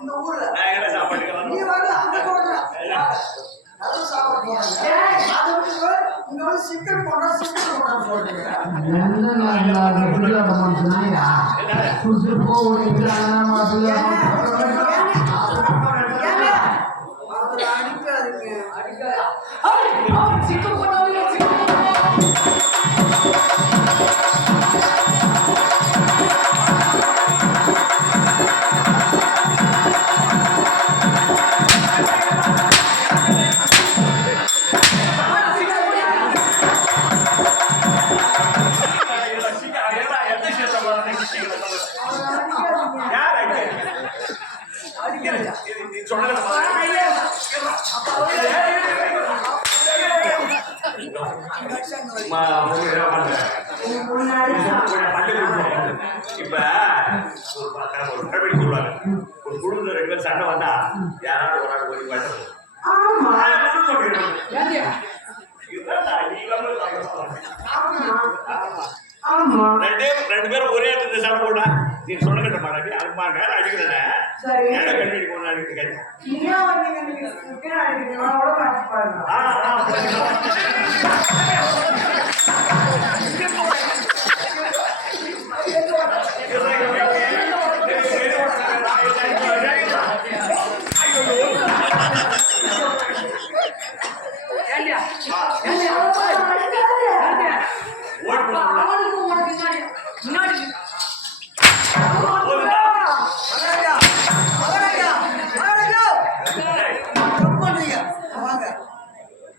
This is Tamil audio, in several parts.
இந்த ஊர்ல நீ வந்து அங்க போடுற நல்ல சாப்பாடு போறாங்க அது இங்க வந்து சிக்கன் போடுறா சொல்றீங்க இப்ப ஒரு குடும்பத்துல 2 பேர் சண்டை வந்தா யாராவது ஒரு ஆள் ஓடி மாட்டோம் ரெண்டு பேரும் ஒரே இடத்துல சண்டை போட்டா நீ சொல்ல கட்ட மாட்டாங்க அதுமாங்க அடிக்கிறேன் கட்டி கொண்டாடி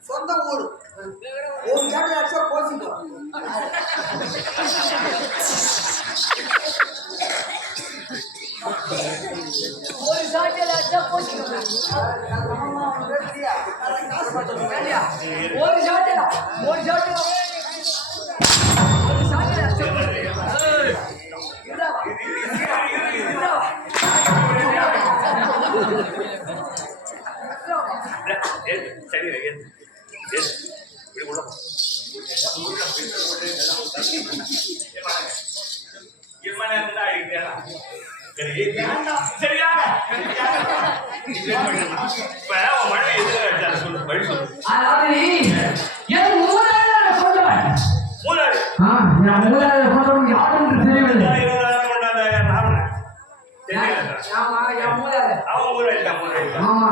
சொந்த ஊர் ஒரு ஜாடி அடிச்சா கோச்சிட்டோம் ஒரு ஜாடியில அடிச்சா கோச்சிட்டோம் ஒரு ஜாடியில ஆமா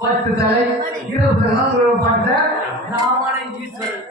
10 தலை 20 நாள் ராமனை ஈஸ்வரன்